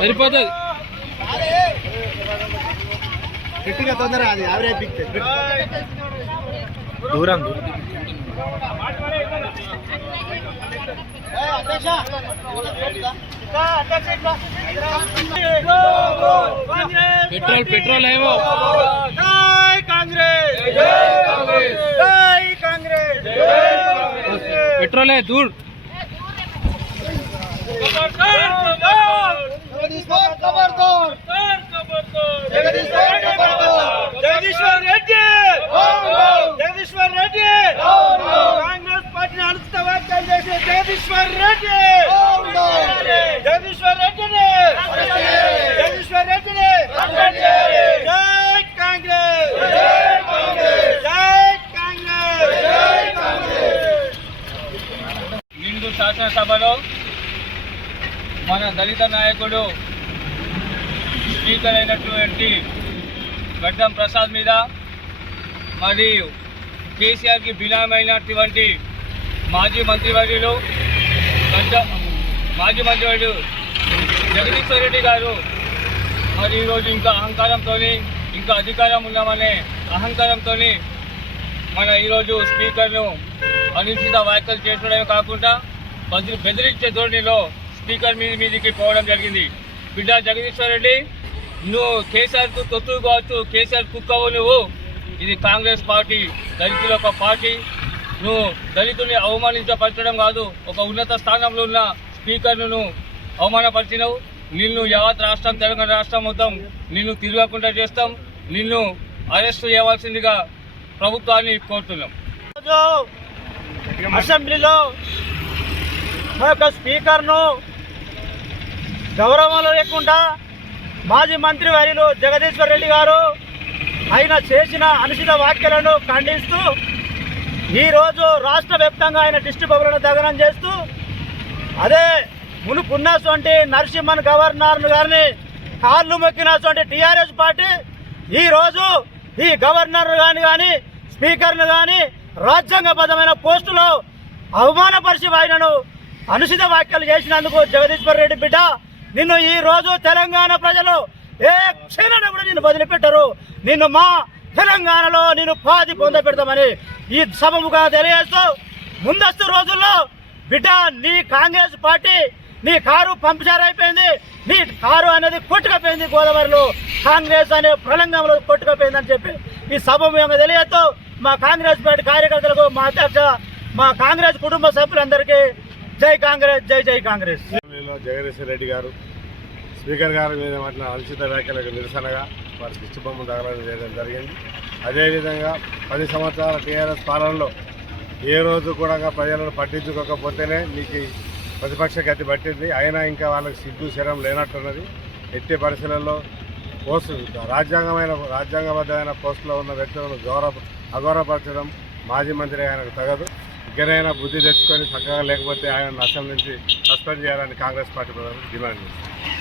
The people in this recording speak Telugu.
సరిపోతుంది గట్టిగా తొందర అది ఆవరే పిక్తే దూరం పెట్రోల్ పెట్రోల్ ఏమో పెట్రోల్ దూర్ జగదీశ్వర్ రెడ్డి కాంగ్రెస్ పార్టీని అనుచిత వ్యాఖ్యలు చేసే జగదీశ్వర్ రెడ్డి జై కాంగ్రెస్ నిండు శాసనసభలో మన దళిత నాయకుడు స్పీకర్ అయినటువంటి గడ్డం ప్రసాద్ మీద మరియు కేసీఆర్కి బినామైనటువంటి మాజీ మంత్రివర్యులు జగదీశ్వర్ రెడ్డి గారు మరి ఈరోజు ఇంకా అహంకారంతో ఇంకా అధికారం ఉన్నామనే అహంకారంతో మన ఈరోజు స్పీకర్ను అనుచిత వ్యాఖ్యలు చేయడమే కాకుండా బెదిరించే ధోరణిలో స్పీకర్ మీదికి పోవడం జరిగింది. బిడ్డ జగదీశ్వర్ రెడ్డి, నువ్వు కేసీఆర్కు తొత్తు కావచ్చు, కేసీఆర్ కుక్కవు నువ్వు. ఇది కాంగ్రెస్ పార్టీ దళితుల ఒక పార్టీ. నువ్వు దళితుల్ని అవమానించపరచడం కాదు, ఒక ఉన్నత స్థానంలో ఉన్న స్పీకర్ను నువ్వు అవమానపరిచినావు. నిన్ను యావత్ రాష్ట్రం, తెలంగాణ రాష్ట్రం మొత్తం నిన్ను తిరగకుండా చేస్తాం. నిన్ను అరెస్టు చేయవలసిందిగా ప్రభుత్వాన్ని కోరుతున్నాం. అసెంబ్లీలో స్పీకర్ను గౌరవంలో లేకుండా మాజీ మంత్రి వర్యులు జగదీశ్వర్ రెడ్డి గారు ఆయన చేసిన అనుచిత వ్యాఖ్యలను ఖండిస్తూ ఈరోజు రాష్ట్ర వ్యాప్తంగా ఆయన దిష్టి బొమ్మలను దగ్నం చేస్తూ అదే మునుకున్నటువంటి నరసింహన్ గవర్నర్ గారిని కాళ్ళు మొక్కినటువంటి టీఆర్ఎస్ పార్టీ ఈరోజు ఈ గవర్నర్ కానీ స్పీకర్ను కానీ రాజ్యాంగబద్ధమైన పోస్టులో అవమానపరిచి ఆయనను అనుచిత వ్యాఖ్యలు చేసినందుకు జగదీశ్వర్ రెడ్డి బిడ్డ, నిన్ను ఈ రోజు తెలంగాణ ప్రజలు ఏ క్షణాన్ని కూడా నిన్ను వదిలిపెట్టరు. నిన్ను మా తెలంగాణలో నేను పాది పొందపెడతామని ఈ సభముగా తెలియజేస్తూ, ముందస్తు రోజుల్లో బిడ్డ నీ కాంగ్రెస్ పార్టీ నీ కారు పంపిచారు అయిపోయింది. నీ కారు అనేది కొట్టుకపోయింది, గోదావరిలో కాంగ్రెస్ అనే ప్రలంగంలో కొట్టుకపోయిందని చెప్పి ఈ సభ మేము తెలియజేస్తూ మా కాంగ్రెస్ పార్టీ కార్యకర్తలకు, మా అధ్యక్ష, మా కాంగ్రెస్ కుటుంబ సభ్యులందరికీ జై కాంగ్రెస్, జై జై కాంగ్రెస్. జగదీశ్వర్ రెడ్డి గారు స్పీకర్ గారి మీద మాట్లాడిన అనుచిత వ్యాఖ్యలకు నిరసనగా వారి దిష్టి బొమ్మ దగనం చేయడం జరిగింది. అదేవిధంగా 10 సంవత్సరాల టీఆర్ఎస్ పాలనలో ఏ రోజు కూడా ప్రజలను పట్టించుకోకపోతేనే మీకు ప్రతిపక్ష గతి పట్టింది. అయినా ఇంకా వాళ్ళకి సిగ్గు శరం లేనట్టున్నది. ఎట్టి పరిస్థితులలో రాజ్యాంగబద్ధమైన పోస్టులో ఉన్న వ్యక్తులను అగౌరవపరచడం మాజీ మంత్రి ఆయనకు తగదు. ఇకనైనా బుద్ధి తెచ్చుకొని చక్కగా లేకపోతే ఆయన అసెంబ్లీ నుంచి సస్పెండ్ చేయాలని కాంగ్రెస్ పార్టీ ప్రధాని డిమాండ్ చేస్తారు.